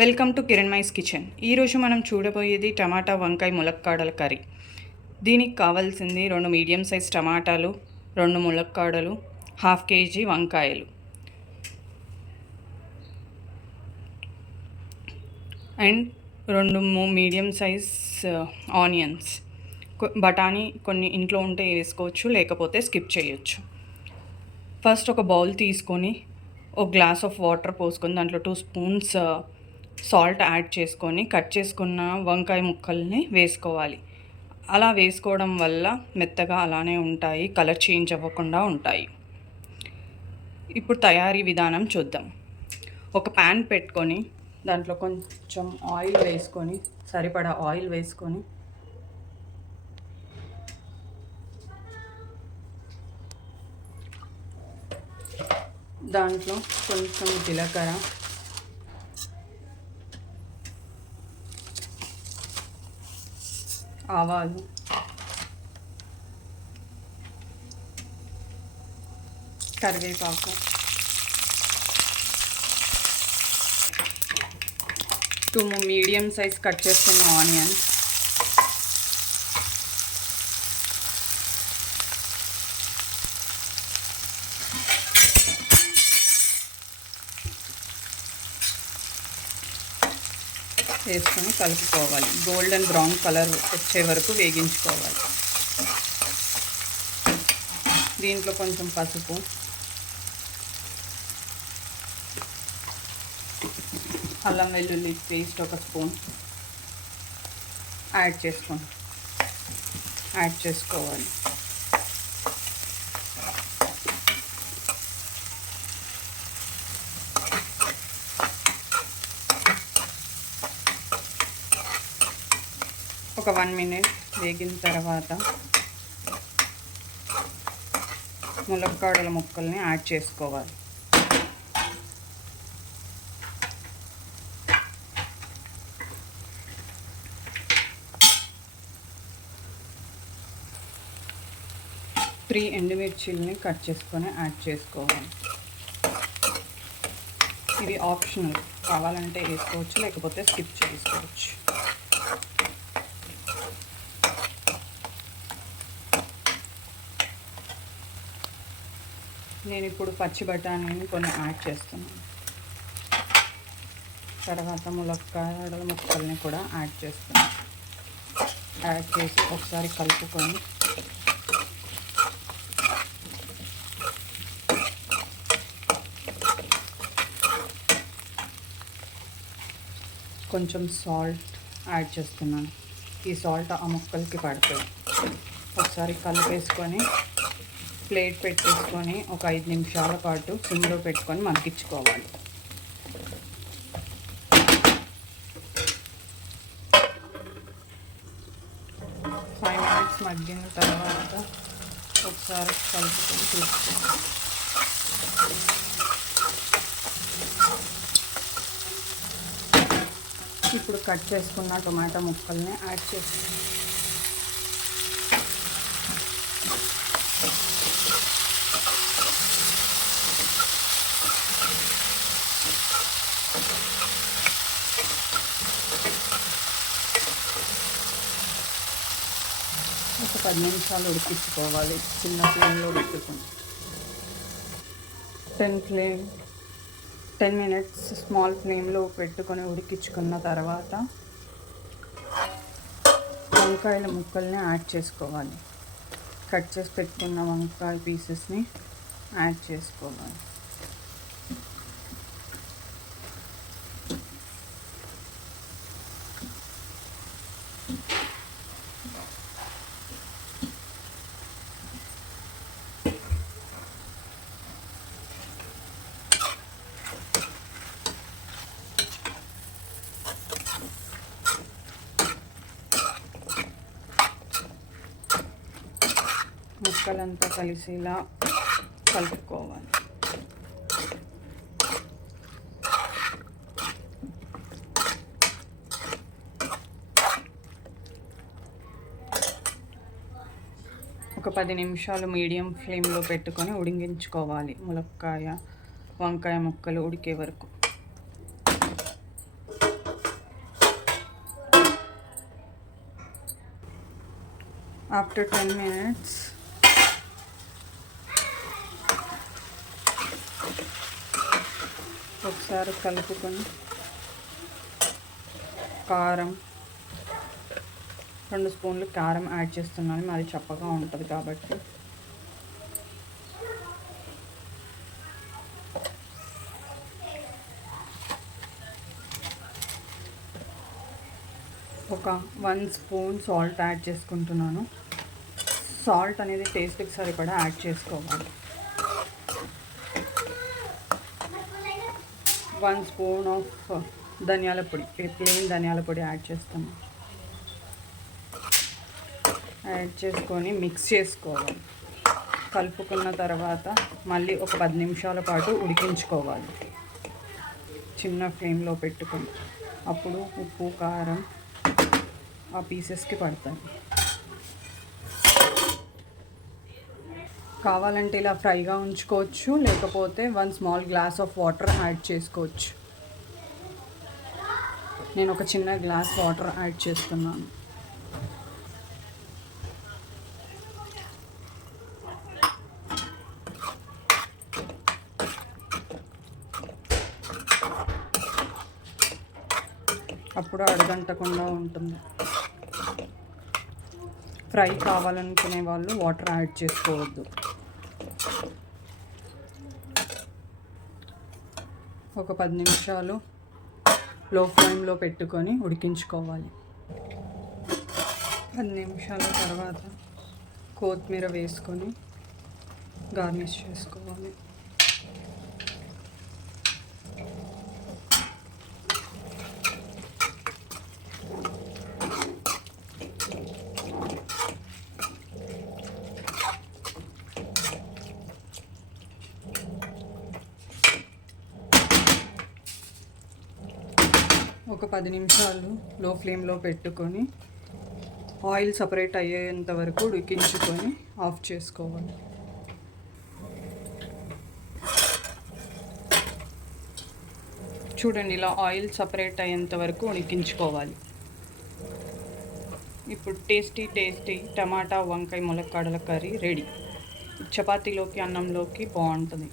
Welcome to కిరణ్మైస్ kitchen. ఈరోజు మనం చూడబోయేది టమాటా వంకాయ ములక్కాడల కర్రీ. దీనికి కావాల్సింది 2 మీడియం సైజ్ టమాటాలు, 2 ములక్కాడలు, 1/2 కేజీ వంకాయలు అండ్ 2 మీడియం సైజ్ ఆనియన్స్. బఠానీ కొన్ని ఇంట్లో ఉంటే వేసుకోవచ్చు, లేకపోతే స్కిప్ చేయొచ్చు. ఫస్ట్ ఒక బౌల్ తీసుకొని ఒక గ్లాస్ ఆఫ్ వాటర్ పోసుకొని దాంట్లో 2 స్పూన్స్ సాల్ట్ యాడ్ చేసుకొని కట్ చేసుకున్న వంకాయ ముక్కల్ని వేసుకోవాలి. అలా వేసుకోవడం వల్ల మెత్తగా అలానే ఉంటాయి, కలర్ చేంజ్ అవ్వకుండా ఉంటాయి. ఇప్పుడు తయారీ విధానం చూద్దాం. ఒక ప్యాన్ పెట్టుకొని దాంట్లో కొంచెం ఆయిల్ వేసుకొని, సరిపడా ఆయిల్ వేసుకొని దాంట్లో కొంచెం జీలకర్ర, ఆవాలు, కరివేపాకు, 2 మీడియం సైజ్ కట్ చేసుకున్న ఆనియన్స్, వేసుకొని కలుపుకోవాలి. గోల్డెన్ బ్రౌన్ కలర్ వచ్చే వరకు వేగించుకోవాలి. దీంట్లో కొంచెం పసుపు, అల్లం వెల్లుల్లి పేస్ట్ 1 స్పూన్ యాడ్ చేసుకోవాలి. ఒక 1 మినిట్ వేగిన తర్వాత ములక్కాడల ముక్కల్ని యాడ్ చేసుకోవాలి. త్రీ ఎండుమిర్చిల్ని కట్ చేసుకొని యాడ్ చేసుకోవాలి. ఇది ఆప్షనల్, కావాలంటే వేసుకోవచ్చు, లేకపోతే స్కిప్ చేసుకోవచ్చు. నేను ఇప్పుడు పచ్చి బఠానీని కొన్ని యాడ్ చేస్తున్నాను. తర్వాత ములక్కాడల ముక్కల్ని కూడా యాడ్ చేస్తున్నాను. యాడ్ చేసి ఒకసారి కలుపుకొని కొంచెం సాల్ట్ యాడ్ చేస్తున్నాను. ఈ సాల్ట్ ఆ ముక్కలకి పడుతుంది. ఒకసారి కలిపేసుకొని ప్లేట్ పెట్టేసుకొని ఒక 5 నిమిషాల పాటు సిమ్లో పెట్టుకొని మగ్గించుకోవాలి. 5 మినిట్స్ మగ్గిన తర్వాత ఒకసారి కలుపుకొని తీసుకోవాలి. ఇప్పుడు కట్ చేసుకున్న టొమాటో ముక్కల్ని యాడ్ చేసి ఒక 10 నిమిషాలు ఉడికించుకోవాలి. చిన్న ఫ్లేమ్లో పెట్టుకుని 10 మినిట్స్ స్మాల్ ఫ్లేమ్లో పెట్టుకొని ఉడికించుకున్న తర్వాత వంకాయల ముక్కల్ని యాడ్ చేసుకోవాలి. కట్ చేసి పెట్టుకున్న వంకాయ పీసెస్ని యాడ్ చేసుకోవాలి. ముక్కలంతా కలిసేలా కలుపుకోవాలి. ఒక 10 నిమిషాలు మీడియం ఫ్లేమ్లో పెట్టుకొని ఉడికించుకోవాలి. ములక్కాయ వంకాయ ముక్కలు ఉడికే వరకు. ఆఫ్టర్ 10 minutes ఒకసారి కలుపుకొని కారం 2 స్పూన్లు కారం యాడ్ చేస్తున్నాను, మాది చప్పగా ఉంటుంది కాబట్టి. ఒక 1 స్పూన్ సాల్ట్ యాడ్ చేసుకుంటున్నాను. సాల్ట్ అనేది టేస్ట్కి సరిపడా యాడ్ చేసుకోవాలి. 1 స్పూన్ ఆఫ్ ధనియాల పొడి, ప్లెయిన్ ధనియాల పొడి యాడ్ చేస్తాను. యాడ్ చేసుకొని మిక్స్ చేసుకోవాలి. కలుపుకున్న తర్వాత మళ్ళీ ఒక 10 నిమిషాల పాటు ఉడికించుకోవాలి చిన్న ఫ్లేమ్లో పెట్టుకొని. అప్పుడు ఉప్పు కారం ఆ పీసెస్కి పడతాయి. కావాలంటే ఇలా ఫ్రైగా ఉంచుకోవచ్చు, లేకపోతే 1 small glass of water add చేసుకోవచ్చు. నేను ఒక చిన్న గ్లాస్ వాటర్ యాడ్ చేస్తున్నాను. అప్పుడు అడగంటకుండా ఉంటుంది. ఫ్రై కావాలనుకునే వాళ్ళు వాటర్ యాడ్ చేసుకోవద్దు. ఒక 10 నిమిషాలు లో ఫ్లేమ్లో పెట్టుకొని ఉడికించుకోవాలి. 10 నిమిషాల తర్వాత కొత్తిమీర వేసుకొని గార్నిష్ చేసుకోవాలి. ఒక 10 నిమిషాలు లో ఫ్లేమ్లో పెట్టుకొని ఆయిల్ సపరేట్ అయ్యేంత వరకు ఉడికించుకొని ఆఫ్ చేసుకోవాలి. చూడండి, ఇలా ఆయిల్ సపరేట్ అయ్యేంత వరకు ఉడికించుకోవాలి. ఇప్పుడు టేస్టీ టమాటా వంకాయ ములక్కాడల కర్రీ రెడీ. చపాతీలోకి అన్నంలోకి బాగుంటుంది.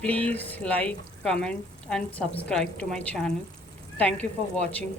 Please like, comment and subscribe to my channel. Thank you for watching.